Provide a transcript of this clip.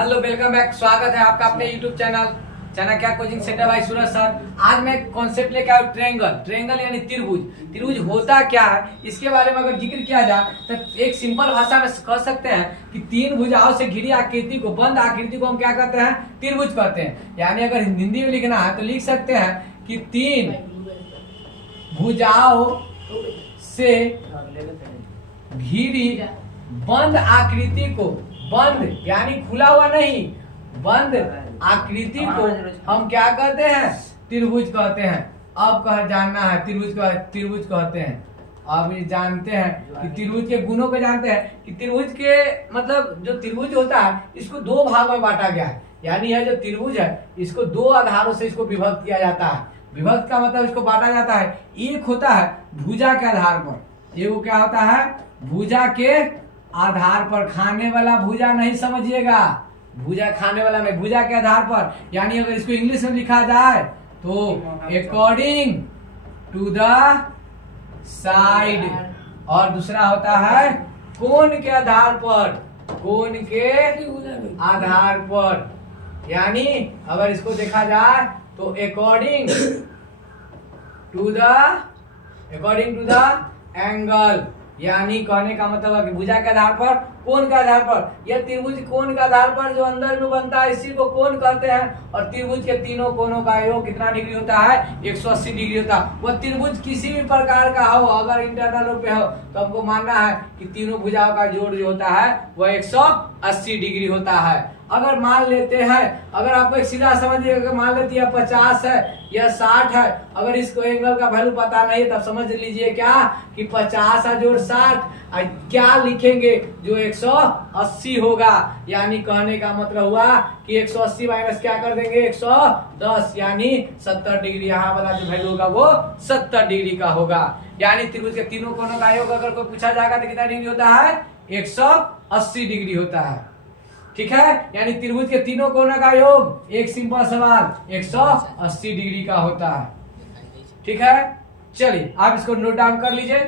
Hello welcome back, स्वागत है आपका अपने यूट्यूब चैनल क्या कोचिंग सेंटर बाय सूरज सर। आज मैं कॉन्सेप्ट लेके आया ट्रेंगल यानी त्रिभुज। त्रिभुज होता क्या है इसके बारे में अगर जिक्र किया जाए तो एक सिंपल भाषा में कह सकते हैं कि तीन भुजाओं से घिरी आकृति को, बंद आकृति को हम क्या कहते हैं? त्रिभुज कहते हैं। यानी अगर हिंदी में लिखना है तो लिख सकते हैं कि तीन भुजाओं से घिरी बंद आकृति को, बंद यानी खुला हुआ नहीं, बंद आकृति को हम क्या कहते हैं? त्रिभुज कहते हैं। अब कह जानना है त्रिभुज कहते हैं। अब ये जानते हैं कि त्रिभुज के गुणों को जानते हैं कि त्रिभुज के मतलब जो त्रिभुज होता है इसको दो भाग में बांटा गया है। यानी यह जो त्रिभुज है इसको दो आधारों से इसको विभक्त किया जाता है। विभक्त का मतलब इसको बांटा जाता है। एक होता है भुजा के आधार पर, एक क्या होता है? भुजा के आधार पर। खाने वाला भुजा नहीं समझिएगा, भुजा खाने वाला नहीं, भुजा के आधार पर। यानी अगर इसको इंग्लिश में लिखा जाए तो अकॉर्डिंग टू द साइड, और दूसरा होता है कोण के आधार पर, कोण के आधार पर। यानी अगर इसको देखा जाए तो अकॉर्डिंग टू द एंगल, यानी कहने का मतलब है कि भुजा के आधार पर, कोण के आधार पर। यह त्रिभुज कोण के आधार पर जो अंदर में बनता है इसी को कोण कहते हैं। और त्रिभुज के तीनों कोणों का योग कितना डिग्री होता है? 180 डिग्री होता है। वह त्रिभुज किसी भी प्रकार का हो, अगर इंटरनल पे हो तो हमको मानना है कि तीनों भुजाओं का जोड़ जो होता है वह 180 डिग्री होता है। अगर मान लेते हैं, अगर आपको एक सीधा समझिएगा, मान लेते हैं 50 है या 60 है, अगर इसको एंगल का वैल्यू पता नहीं तब समझ लीजिए क्या कि 50 जोड़ 60 क्या लिखेंगे जो 180 होगा। यानी कहने का मतलब हुआ कि 180 माइनस क्या कर देंगे? 110, यानी 70 डिग्री। यहाँ वाला जो वैल्यू होगा वो 70 डिग्री का होगा। यानी त्रिभुज के तीनों कोणों का योग अगर कोई पूछा जाएगा तो कितना डिग्री होता है? 180 डिग्री होता है। ठीक है, यानी त्रिभुज के तीनों कोणों का योग, एक सिंपल सवाल, 180 डिग्री का होता है। ठीक है, चलिए आप इसको नोट डाउन कर लीजिए।